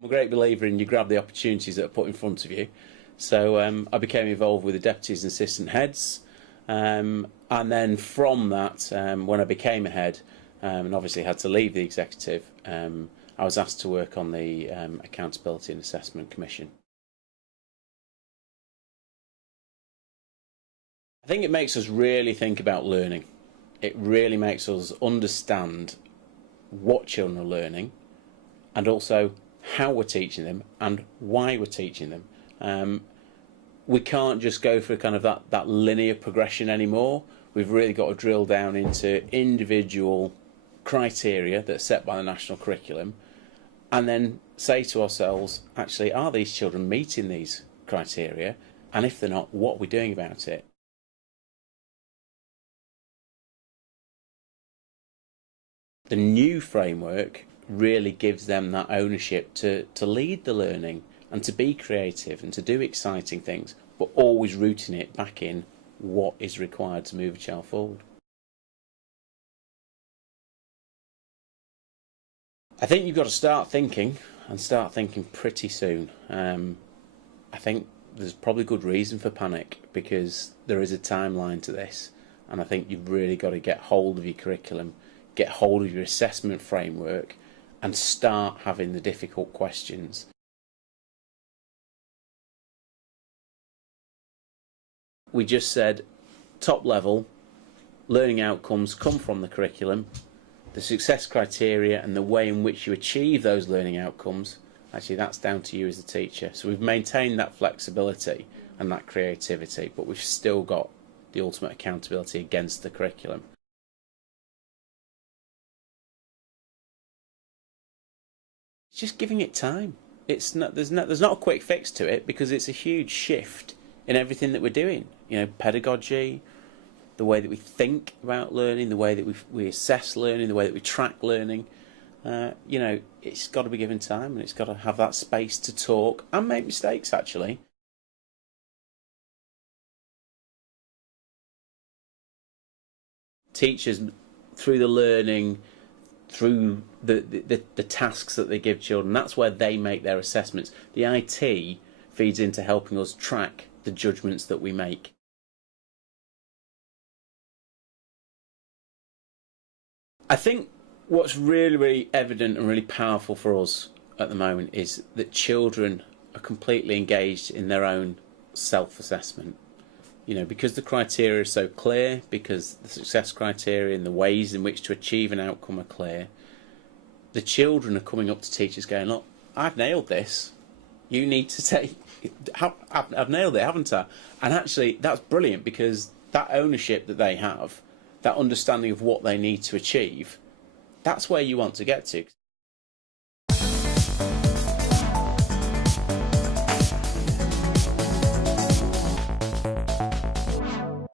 I'm a great believer in you grab the opportunities that are put in front of you. So I became involved with the deputies and assistant heads, and then from that, when I became a head, and obviously had to leave the executive, I was asked to work on the Accountability and Assessment Commission. I think it makes us really think about learning. It really makes us understand what children are learning, and also how we're teaching them and why we're teaching them. We can't just go for kind of that linear progression anymore. We've really got to drill down into individual criteria that are set by the national curriculum, and then say to ourselves, actually, are these children meeting these criteria? And if they're not, what are we doing about it? The new framework really gives them that ownership to lead the learning and to be creative and to do exciting things, but always rooting it back in what is required to move a child forward. I think you've got to start thinking, and start thinking pretty soon. I think there's probably good reason for panic, because there is a timeline to this, and I think you've really got to get hold of your curriculum, get hold of your assessment framework, and start having the difficult questions. We just said top level learning outcomes come from the curriculum. The success criteria and the way in which you achieve those learning outcomes, actually that's down to you as a teacher. So we've maintained that flexibility and that creativity, but we've still got the ultimate accountability against the curriculum. Just giving it time. It's not there's not a quick fix to it, because it's a huge shift in everything that we're doing. You know, pedagogy, the way that we think about learning, the way that we assess learning, the way that we track learning. You know, it's got to be given time, and it's got to have that space to talk and make mistakes, actually. Teachers, through the learning, through the tasks that they give children, that's where they make their assessments. The IT feeds into helping us track the judgments that we make. I think what's really evident and really powerful for us at the moment is that children are completely engaged in their own self-assessment. You know, because the criteria are so clear, because the success criteria and the ways in which to achieve an outcome are clear, the children are coming up to teachers going, look, I've nailed this. You need to take... I've nailed it, haven't I? And actually, that's brilliant, because that ownership that they have, that understanding of what they need to achieve, that's where you want to get to.